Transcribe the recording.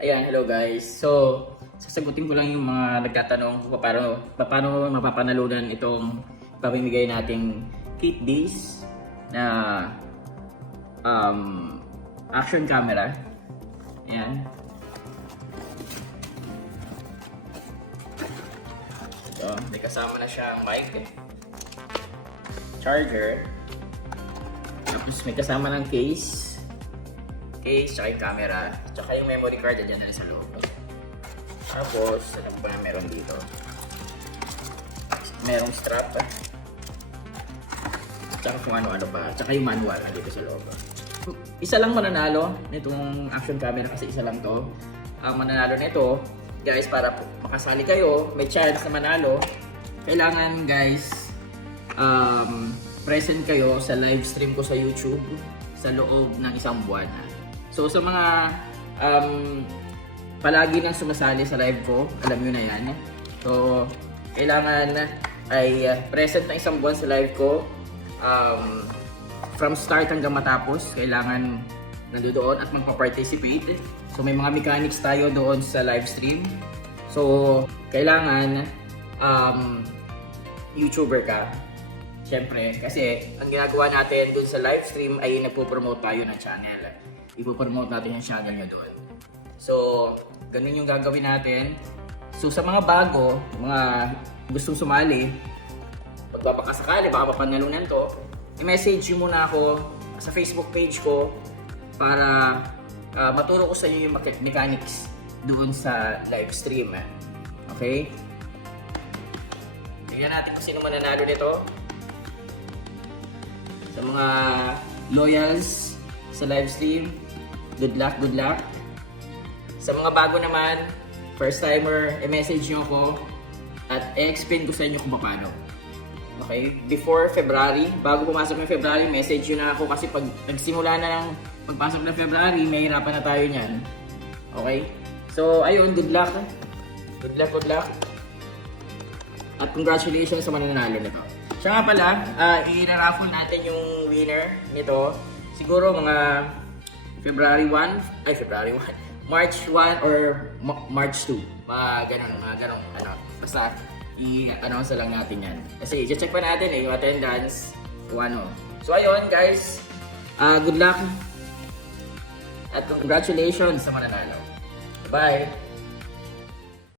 Ayan, hello guys. So, sasagutin ko lang yung mga nagtatanong kung paano mapapanalunan itong pamimigay nating Kate Days na action camera. Ayan. So, may kasama na siyang mic, charger, tapos may kasama ng case, tsaka yung camera, tsaka yung memory card dyan na sa loob. Tapos, ano ba na meron dito? Merong strap, tsaka kung ano-ano pa, tsaka yung manual dito sa loob. Isa lang mananalo nitong action camera kasi isa lang to. Ang mananalo nito, guys, para makasali kayo, may chance na manalo, kailangan guys, present kayo sa live stream ko sa YouTube sa loob ng isang buwan. So sa mga palagi nang sumasali sa live ko, alam nyo na yan. So kailangan ay present ng isang buwan sa live ko. From start hanggang matapos, kailangan nandoon at magpa-participate. So may mga mechanics tayo doon sa live stream. So kailangan YouTuber ka. Siyempre, kasi ang ginagawa natin doon sa live stream ay nagpo-promote tayo ng channel. Ipo-promote natin yung channel nyo doon. So, ganun yung gagawin natin. So, sa mga bago, mga gustong sumali, magbabakasakali, baka mapanalunan to, i-message nyo muna ako sa Facebook page ko para maturo ko sa inyo yung mechanics doon sa live stream. Okay? Tingnan natin kung sino mananalo nito. Sa mga loyals sa live stream, good luck, good luck. Sa mga bago naman, first timer, i-message nyo ako at i-explain ko sa inyo kung paano. Okay? Before February, bago pumasok ng February, message nyo na ako kasi pag nagsimula na ng pagpasok ng February, may hirapan na tayo niyan. Okay? So, ayun, good luck. Good luck, good luck. At congratulations sa mananalo nito. Siya nga pala, i-raffle natin yung winner nito. Siguro mga February 1, March 1 or March 2. Mga ganun, basta i-announce lang natin yan. Kasi i-check pa natin yung attendance, kung ano. So ayun guys, good luck at congratulations sa mananalo. Bye!